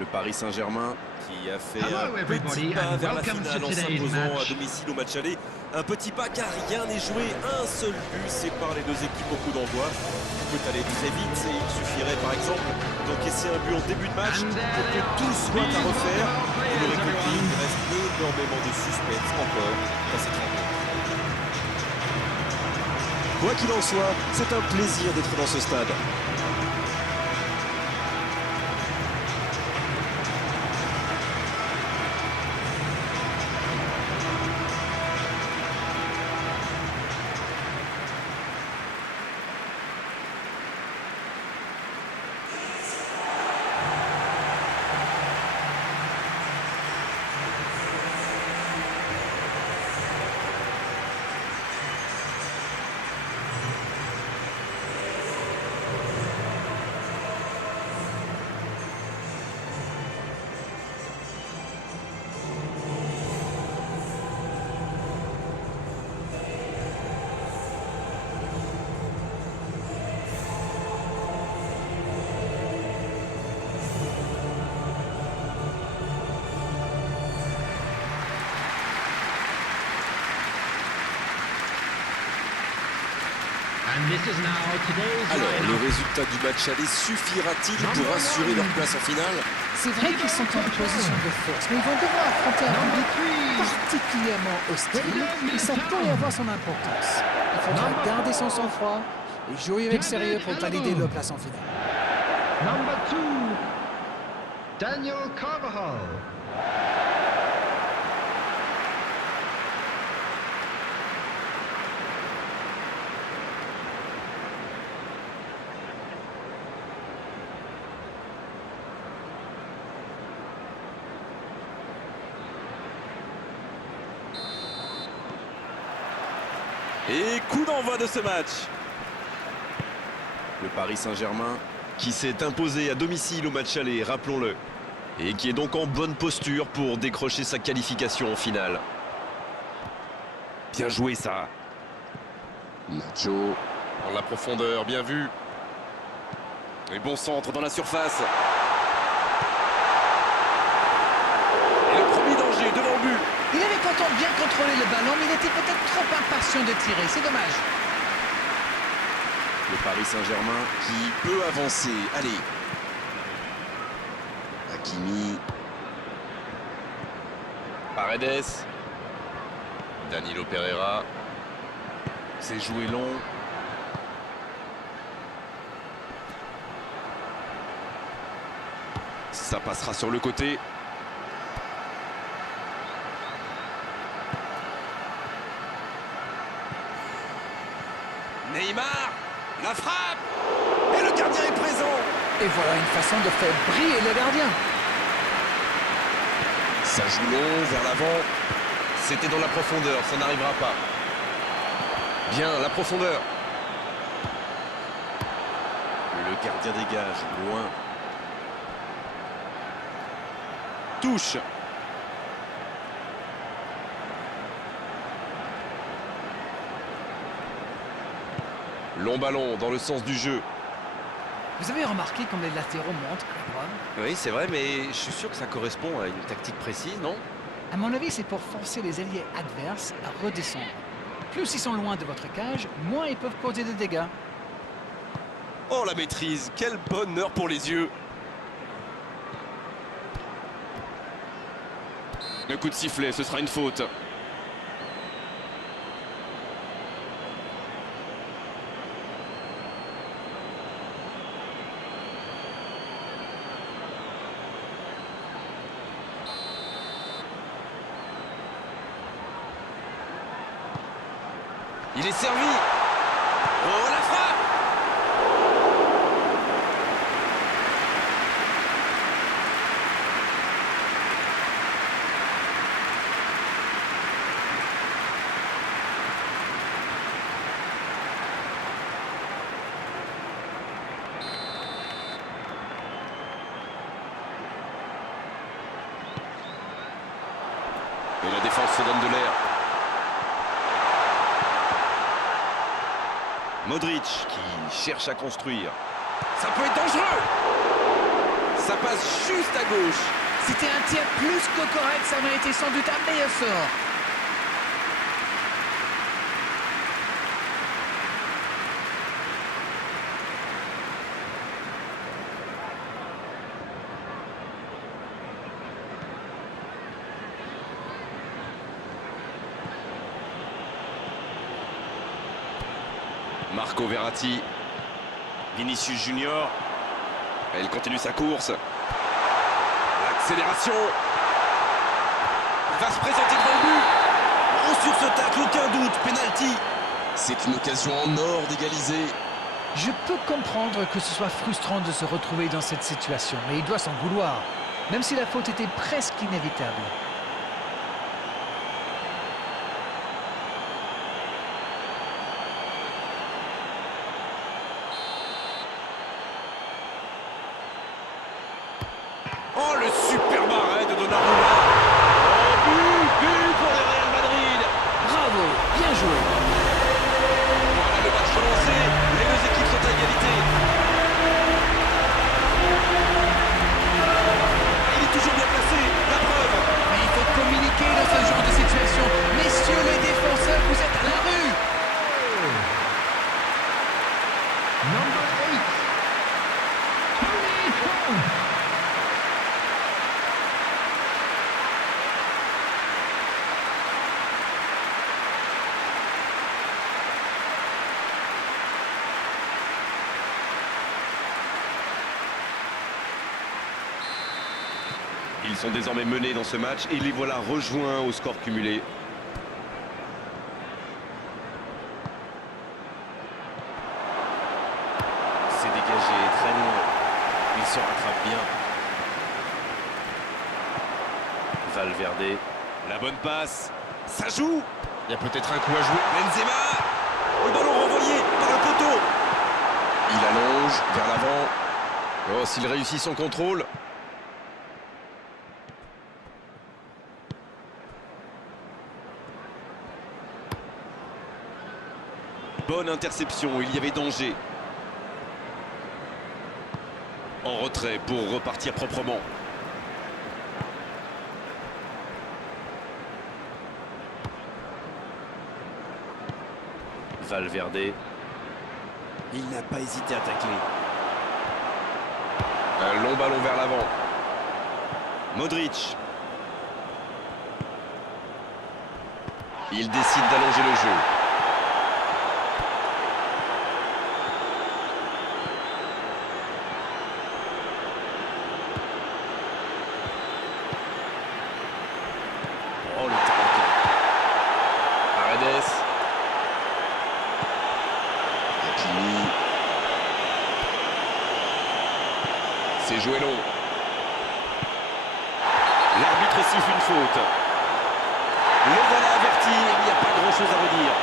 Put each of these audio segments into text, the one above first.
Le Paris Saint-Germain qui a fait un petit pas vers la finale en s'imposant à domicile au match aller. Un petit pas car rien n'est joué, un seul but sépare les deux équipes au coup d'envoi. Tout peut aller très vite et il suffirait par exemple d'encaisser un but en début de match pour que tout soit à refaire. Vous l'aurez compris, il reste énormément de suspense encore dans cette rencontre. Quoi qu'il en soit, c'est un plaisir d'être dans ce stade. Alors, le résultat du match aller suffira-t-il pour assurer leur place en finale? C'est vrai qu'ils sont en position de force, mais ils vont devoir affronter un public particulièrement hostile et ça pourrait avoir son importance. Il faudra garder son sang-froid et jouer avec sérieux pour valider leur place en finale. Number 2, Daniel Carvajal. Et coup d'envoi de ce match. Le Paris Saint-Germain qui s'est imposé à domicile au match aller, rappelons-le. Et qui est donc en bonne posture pour décrocher sa qualification en finale. Bien joué ça. Nacho. Dans la profondeur, bien vu. Et bon centre dans la surface. Et le premier danger devant le but. Il avait pourtant bien contrôlé le ballon, mais il était peut-être trop impatient de tirer. C'est dommage. Le Paris Saint-Germain qui peut avancer. Allez. Hakimi. Paredes. Danilo Pereira. C'est joué long. Ça passera sur le côté. Neymar, la frappe. Et le gardien est présent. Et voilà une façon de faire briller le gardien. Ça joue long vers l'avant. C'était dans la profondeur, ça n'arrivera pas. Bien, la profondeur. Le gardien dégage, loin. Touche. Long ballon dans le sens du jeu. Vous avez remarqué comme les latéraux montent à la droite? Oui, c'est vrai, mais je suis sûr que ça correspond à une tactique précise, non? À mon avis, c'est pour forcer les alliés adverses à redescendre. Plus ils sont loin de votre cage, moins ils peuvent causer de dégâts. Oh, la maîtrise. Quel bonheur pour les yeux. Un coup de sifflet, ce sera une faute. Il est servi. Oh, la frappe. Et la défense se donne de l'air. Modric qui cherche à construire. Ça peut être dangereux. Ça passe. passe juste à gauche. C'était un tir plus que correct, ça méritait sans doute un meilleur sort. Marco Verratti. Vinicius Junior. Elle continue sa course. L'accélération. Il va se présenter devant le but. Oh, sur ce tacle, aucun doute, penalty. C'est une occasion en or d'égaliser. Je peux comprendre que ce soit frustrant de se retrouver dans cette situation, mais il doit s'en vouloir, même si la faute était presque inévitable. Oh, le superbe arrêt de Donnarumma. Oh, but pour le Real Madrid. Bravo, bien joué. Voilà le match lancé. Les deux équipes sont à égalité. Il est toujours bien placé, la preuve. Mais il faut communiquer dans ce genre de situation. Messieurs les défenseurs, vous êtes à la rue. Number 8. Toni Kroos. Ils sont désormais menés dans ce match et les voilà rejoints au score cumulé. C'est dégagé, très loin. Il se rattrape bien. Valverde. La bonne passe. Ça joue. Il y a peut-être un coup à jouer. Benzema. Le ballon renvoyé par le poteau. Il allonge vers l'avant. Oh, s'il réussit son contrôle. Bonne interception, il y avait danger. En retrait pour repartir proprement. Valverde. Il n'a pas hésité à tacler. Un long ballon vers l'avant. Modric. Il décide d'allonger le jeu. Oh, le taquet. Paredes. Hakimi. C'est joué long. L'arbitre siffle une faute. Le voilà averti, il n'y a pas grand-chose à redire.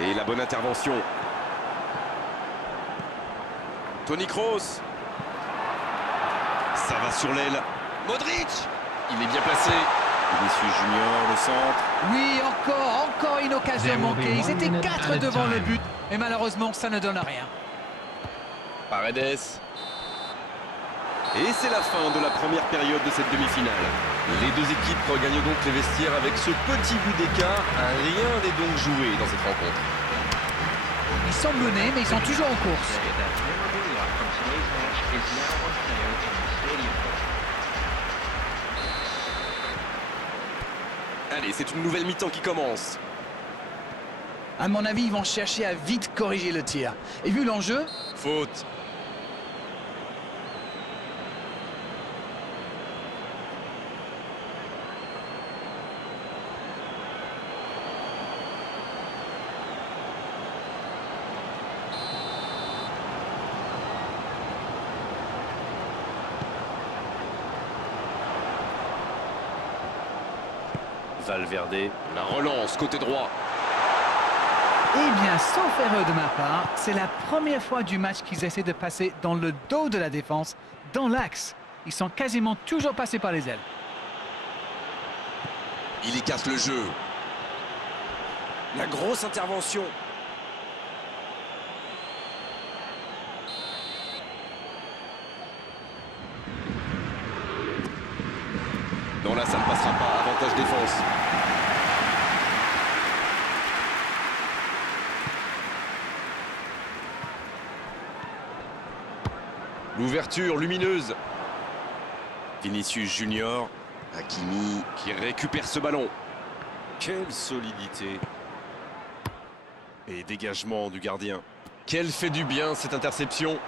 Et la bonne intervention. Toni Kroos. Ça va sur l'aile. Modric. Il est bien placé. Vinicius Junior, le centre. Oui, encore une occasion There will be manquée. Ils 1 étaient minute 4 at a devant le time. but. Et malheureusement, ça ne donne rien. Paredes. Et c'est la fin de la première période de cette demi-finale. Les deux équipes regagnent donc les vestiaires avec ce petit but d'écart. Rien n'est donc joué dans cette rencontre. Ils sont menés, mais ils sont toujours en course. Allez, c'est une nouvelle mi-temps qui commence. À mon avis, ils vont chercher à vite corriger le tir. Et vu l'enjeu, Faute. Valverde. La relance côté droit. Eh bien, sauf erreur de ma part, c'est la première fois du match qu'ils essaient de passer dans le dos de la défense, dans l'axe. Ils sont quasiment toujours passés par les ailes. Il écarte le jeu. La grosse intervention. Non, là, ça ne passera pas. Avantage défense. L'ouverture lumineuse. Vinicius Junior. Hakimi qui récupère ce ballon. Quelle solidité. Et dégagement du gardien. Quelle fait du bien cette interception.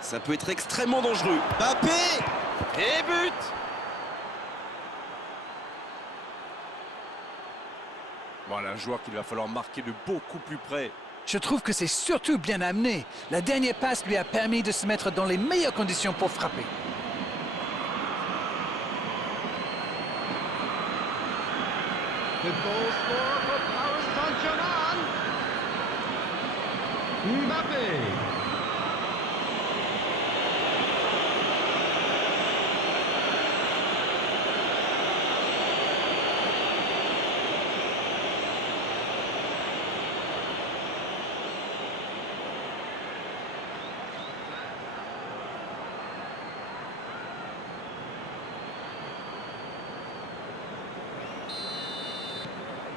Ça peut être extrêmement dangereux. Mbappé. Et but. Voilà un joueur qu'il va falloir marquer de beaucoup plus près. Je trouve que c'est surtout bien amené. La dernière passe lui a permis de se mettre dans les meilleures conditions pour frapper. The goal scorer for Paris Saint-Germain. Mbappé.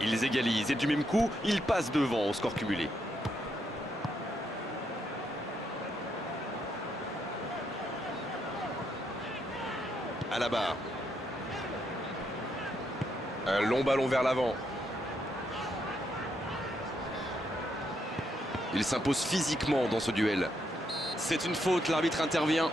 Ils égalisent et du même coup, ils passent devant au score cumulé. À la barre. Un long ballon vers l'avant. Il s'impose physiquement dans ce duel. C'est une faute, l'arbitre intervient.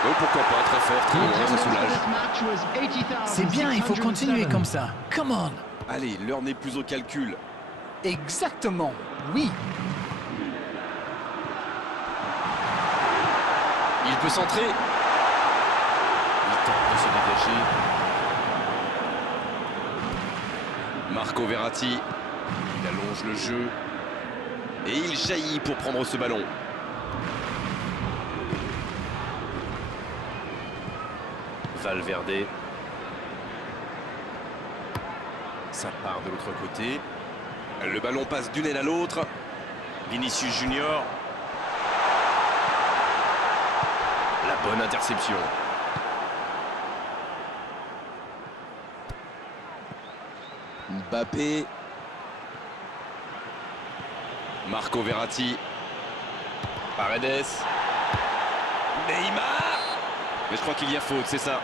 Oh, pourquoi pas, très fort, très loin, ça soulage. C'est bien, il faut continuer comme ça. Come on. Allez, l'heure n'est plus au calcul. Exactement, oui. Il peut centrer. Il tente de se dégager. Marco Verratti. Il allonge le jeu. Et il jaillit pour prendre ce ballon. Valverde. Ça part de l'autre côté. Le ballon passe d'une aile à l'autre. Vinicius Junior. La bonne interception. Mbappé. Marco Verratti. Paredes. Neymar. Mais je crois qu'il y a faute, c'est ça.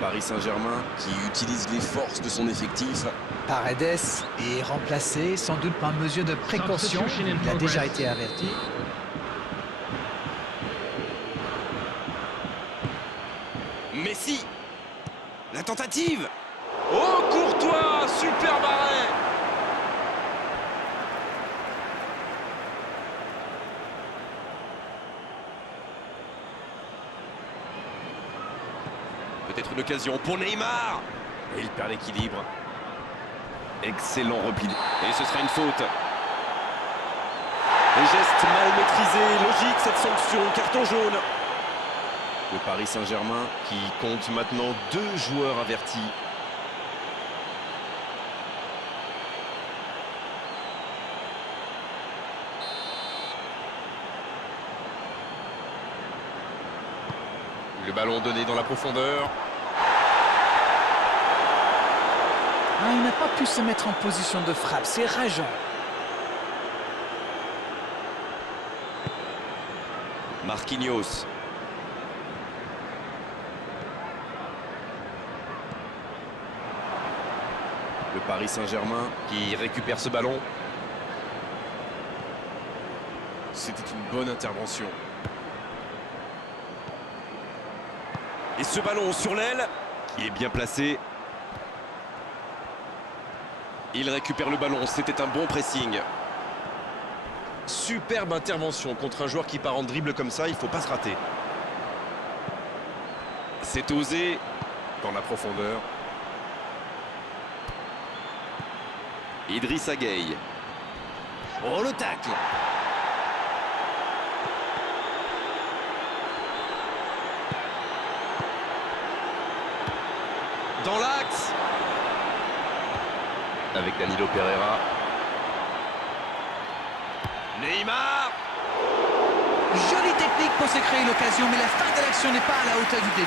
Paris Saint-Germain qui utilise les forces de son effectif. Paredes est remplacé, sans doute par mesure de précaution. Il a déjà été averti. Messi. La tentative. Oh, Courtois. Super barré. Peut-être une occasion pour Neymar. Et il perd l'équilibre. Excellent repli. Et ce sera une faute. Les gestes mal maîtrisés. Logique cette sanction. Carton jaune. Le Paris Saint-Germain qui compte maintenant 2 joueurs avertis. Le ballon donné dans la profondeur. Ah, il n'a pas pu se mettre en position de frappe, c'est rageant. Marquinhos. Le Paris Saint-Germain qui récupère ce ballon. C'était une bonne intervention. Et ce ballon sur l'aile, qui est bien placé. Il récupère le ballon, c'était un bon pressing. Superbe intervention contre un joueur qui part en dribble comme ça, il ne faut pas se rater. C'est osé dans la profondeur. Idrissa Gueye. Oh, le tacle! Dans l'axe. Avec Danilo Pereira. Neymar. Jolie technique pour se créer l'occasion, mais la fin de l'action n'est pas à la hauteur du début.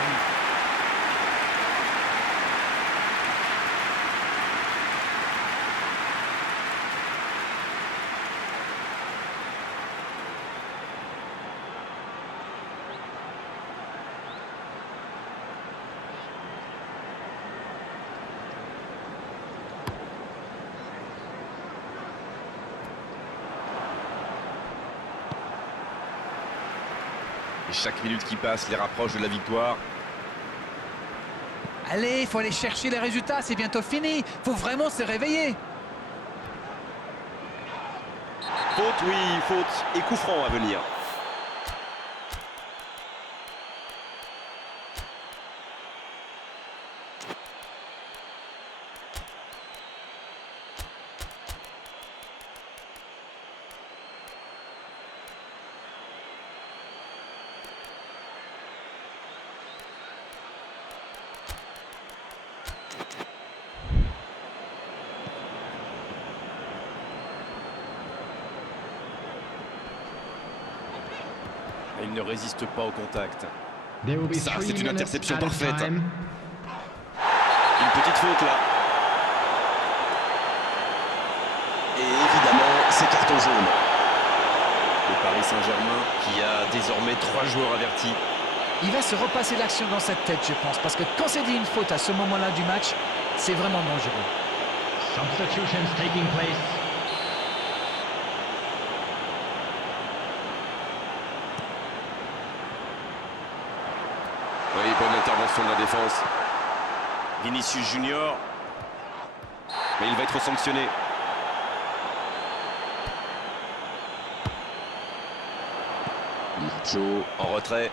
Et chaque minute qui passe les rapproche de la victoire. Allez, il faut aller chercher les résultats, c'est bientôt fini. Il faut vraiment se réveiller. Faute, oui, faute. Et coup franc à venir. Il ne résiste pas au contact. Ça, c'est une interception parfaite. Une petite faute là. Et évidemment, c'est carton jaune. Le Paris Saint-Germain qui a désormais 3 joueurs avertis. Il va se repasser l'action dans sa tête, je pense, parce que quand c'est dit une faute à ce moment-là du match, c'est vraiment dangereux. Substitutions taking place. Oui, bonne intervention de la défense. Vinicius Junior. Mais il va être sanctionné. Nacho en retrait.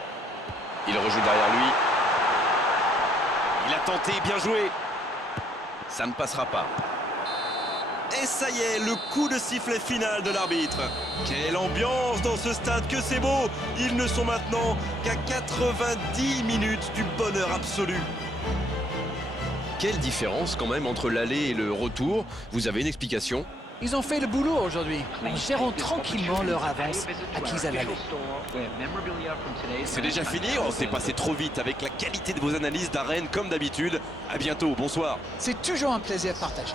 Il rejoue derrière lui. Il a tenté, bien joué. Ça ne passera pas. Et ça y est, le coup de sifflet final de l'arbitre. Quelle ambiance dans ce stade, que c'est beau. Ils ne sont maintenant qu'à 90 minutes du bonheur absolu. Quelle différence quand même entre l'aller et le retour. Vous avez une explication? Ils ont fait le boulot aujourd'hui, en gérant tranquillement leur avance acquise à l'aller. C'est déjà fini, on s'est passé trop vite avec la qualité de vos analyses d'arène comme d'habitude. À bientôt, bonsoir. C'est toujours un plaisir de partager.